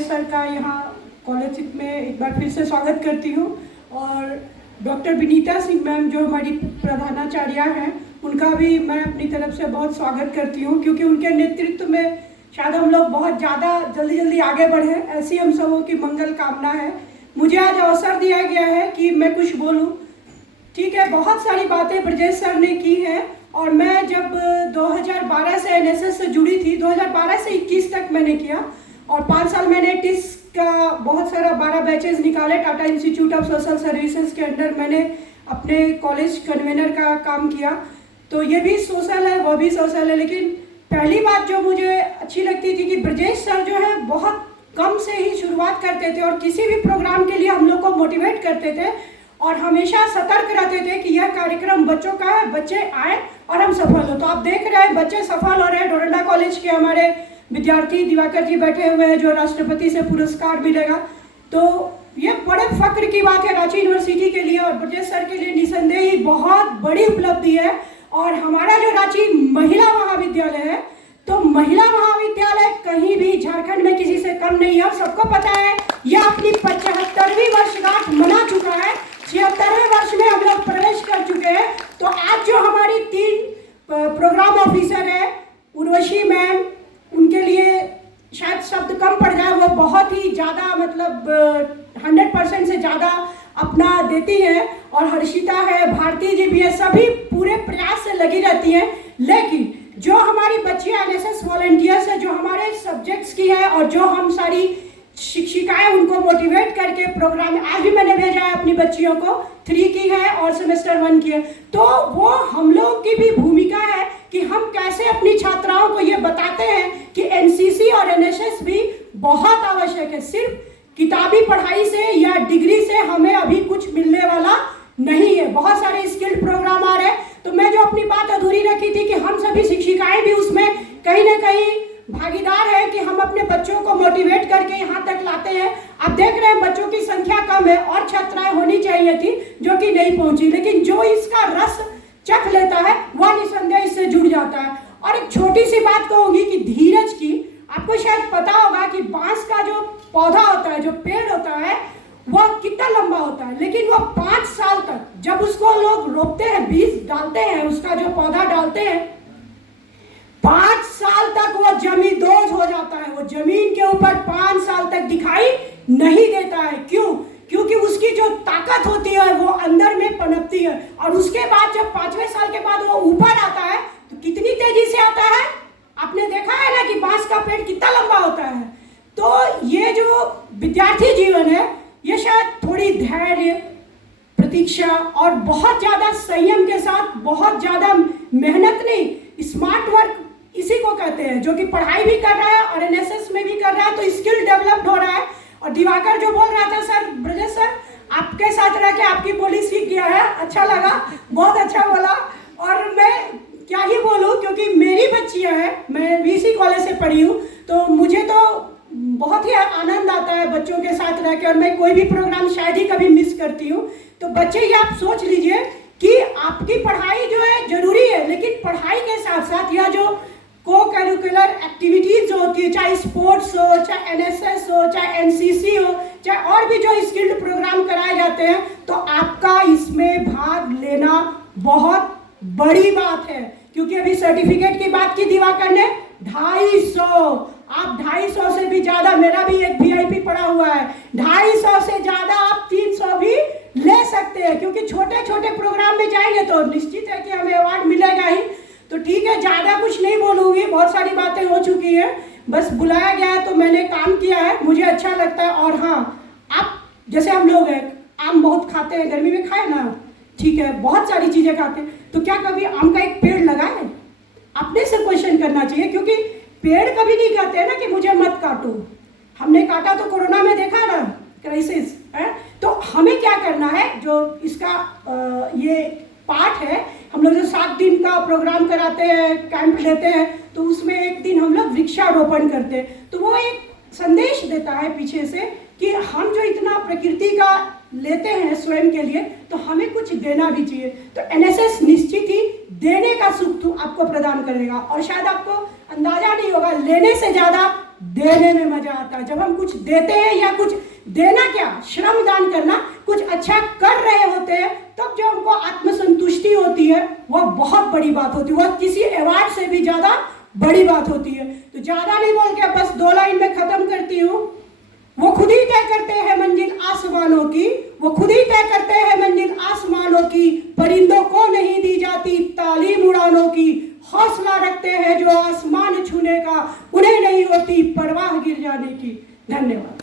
Sir का यहाँ college में एक बार फिर से स्वागत करती हूँ और डॉक्टर विनीता सिंह मैम जो हमारी प्रधानाचार्य हैं उनका भी मैं अपनी तरफ से बहुत स्वागत करती हूँ, क्योंकि उनके नेतृत्व में शायद हम लोग बहुत ज़्यादा जल्दी आगे बढ़े, ऐसी हम सबों की मंगल कामना है। मुझे आज अवसर दिया गया है कि मैं कुछ बोलूँ। ठीक है, बहुत सारी बातें ब्रजेश सर ने की हैं और मैं जब 2012 से एनएसएस से जुड़ी थी, 2012 से 21 तक मैंने किया और 5 साल मैंने टिस का बहुत सारा 12 बैचेस निकाले। Tata institute of social services के अंडर मैंने अपने कॉलेज कन्वेनर का काम किया, तो ये भी सोशल है, वो भी सोशल है। लेकिन पहली बात जो मुझे अच्छी लगती थी कि ब्रजेश सर जो है बहुत कम से ही शुरुआत करते थे और किसी भी प्रोग्राम के लिए हम लोग को मोटिवेट करते थे और हमेशा सतर्क रहते थे कि यह कार्यक्रम बच्चों का है, बच्चे आए और हम सफल हो। तो आप देख रहे हैं बच्चे सफल हो रहे हैं। डोरंडा कॉलेज के हमारे विद्यार्थी दिवाकर जी बैठे हुए हैं जो राष्ट्रपति से पुरस्कार मिलेगा, तो ये बड़े फक्र की बात है रांची यूनिवर्सिटी के लिए और ब्रजेश सर के लिए निसंदेह ही बहुत बड़ी उपलब्धि है। और हमारा जो रांची महिला महाविद्यालय है, तो महिला महाविद्यालय कहीं भी झारखंड में किसी से कम नहीं है और सबको पता है यह अपनी 75वीं वर्षगांठ मना चुका है। 76वें वर्ष में हम लोग प्रवेश कर चुके हैं। तो आज जो हमारी 3 प्रोग्राम ऑफिसर है, उर्वशी मैम, उनके लिए शायद शब्द कम पड़ जाए, वो बहुत ही ज़्यादा मतलब 100% से ज़्यादा अपना देती हैं और हर्षिता है, भारती जी भी है, सभी पूरे प्रयास से लगी रहती हैं। लेकिन जो हमारी बच्चियां एनएसएस वॉलंटियर्स है, जो हमारे सब्जेक्ट्स की है और जो हम सारी शिक्षिकाएं उनको मोटिवेट करके प्रोग्राम, आज भी मैंने भेजा है अपनी बच्चियों को, 3 की है और सेमेस्टर 1 की है, तो वो हम लोग की भी भूमिका है कि हम कैसे अपनी छात्राओं को ये बताते हैं कि एनसीसी और एनएसएस भी बहुत आवश्यक है। सिर्फ किताबी पढ़ाई से या डिग्री से हमें अभी कुछ मिलने वाला नहीं है, बहुत सारे स्किल्ड प्रोग्राम आ रहे हैं। तो मैं जो अपनी बात अधूरी रखी थी कि हम सभी शिक्षिकाएं भी उसमें कहीं ना कहीं भागीदार है कि हम अपने बच्चों को मोटिवेट करके यहाँ तक लाते हैं। आप देख रहे हैं बच्चों की संख्या कम है और छात्राएं होनी चाहिए थी जो कि नहीं पहुंची, लेकिन जो इसका रस चख लेता है वह निसंदेह इससे जुड़ जाता है। और एक छोटी सी बात कहूंगी कि धीरज की, आपको शायद पता होगा कि बांस का जो पौधा होता है, जो पेड़ होता है, वह कितना लंबा होता है, लेकिन वह 5 साल तक, जब उसको लोग रोपते हैं, बीज डालते हैं, उसका जो पौधा डालते हैं, 5 साल तक वो जमींदोज हो जाता है। वो जमीन के ऊपर 5 साल तक दिखाई नहीं देता है। क्यों? क्योंकि उसकी जो ताकत होती है वो अंदर में पनपती है और उसके बाद जब 5वें साल के बाद वो ऊपर आता है तो कितनी तेजी से आता है। आपने देखा है ना कि बांस का पेड़ कितना लंबा होता है। तो ये जो विद्यार्थी जीवन है, ये शायद थोड़ी धैर्य, प्रतीक्षा और बहुत ज़्यादा संयम के साथ, बहुत ज़्यादा मेहनत नहीं, स्मार्ट वर्क इसी को कहते हैं, जो कि पढ़ाई भी कर रहा है और एनएसएस में भी कर रहा है, तो स्किल डेवलप्ड हो रहा है। और दिवाकर जो बोल रहा था, सर ब्रजेश सर आपके साथ रह के आपकी बोली सीख गया है, अच्छा लगा, बहुत अच्छा बोला। और मैं क्या ही बोलूँ, क्योंकि मेरी बच्चियाँ हैं, मैं भी इसी कॉलेज से पढ़ी हूँ, तो मुझे तो बहुत ही आनंद आता है बच्चों के साथ रह के और मैं कोई भी प्रोग्राम शायद ही कभी मिस करती हूँ। तो बच्चे ये आप सोच लीजिए कि आपकी पढ़ाई जो है जरूरी है, लेकिन पढ़ाई के साथ साथ यह जो को करिकुलर एक्टिविटीज जो होती है, चाहे स्पोर्ट्स हो, चाहे एनएसएस हो, चाहे एनसीसी हो, चाहे और भी जो स्किल्ड प्रोग्राम कराए जाते हैं, तो आपका इसमें भाग लेना बहुत बड़ी बात है। क्योंकि अभी सर्टिफिकेट की बात की दिवाकर ने, 250, आप 250 से भी ज्यादा, मेरा भी एक वीआईपी पड़ा हुआ है, 250 से ज्यादा आप 300 भी ले सकते हैं, क्योंकि छोटे छोटे प्रोग्राम में जाएंगे तो निश्चित है कि हमें अवार्ड मिलेगा ही। तो ठीक है, ज़्यादा कुछ नहीं बोलूँगी, बहुत सारी बातें हो चुकी हैं, बस बुलाया गया है तो मैंने काम किया है, मुझे अच्छा लगता है। और हाँ, आप जैसे हम लोग हैं, आम बहुत खाते हैं, गर्मी में खाए ना, ठीक है, बहुत सारी चीज़ें खाते हैं, तो क्या कभी आम का एक पेड़ लगाए? अपने से क्वेश्चन करना चाहिए, क्योंकि पेड़ कभी नहीं कहते हैं ना कि मुझे मत काटो। हमने काटा तो कोरोना में देखा ना, क्राइसिस है। तो हमें क्या करना है, जो इसका ये पार्ट है, हम लोग जो 7 दिन का प्रोग्राम कराते हैं, कैंप लेते हैं, तो उसमें एक दिन हम लोग वृक्षारोपण करते हैं। तो वो एक संदेश देता है पीछे से कि हम जो इतना प्रकृति का लेते हैं स्वयं के लिए, तो हमें कुछ देना भी चाहिए। तो एनएसएस निश्चित ही देने का सुख आपको प्रदान करेगा और शायद आपको अंदाजा नहीं होगा, लेने से ज़्यादा देने में मजा आता है। जब हम कुछ देते हैं या कुछ देना क्या, श्रम दान करना, कुछ अच्छा कर रहे होते हैं, तब जो हमको आत्मसंतुष्टि होती है वह बहुत बड़ी बात होती है, वह किसी अवार्ड से भी ज्यादा बड़ी बात होती है। तो ज्यादा नहीं बोल के बस 2 लाइन में खत्म करती हूँ। वो खुद ही तय करते हैं मंजिल आसमानों की, वो खुद ही तय करते हैं मंजिल आसमानों की, परिंदों को नहीं दी जाती तालीम उड़ानों की, हौसला रखते हैं जो आसमान छूने का, उन्हें नहीं होती परवाह गिर जाने की। धन्यवाद।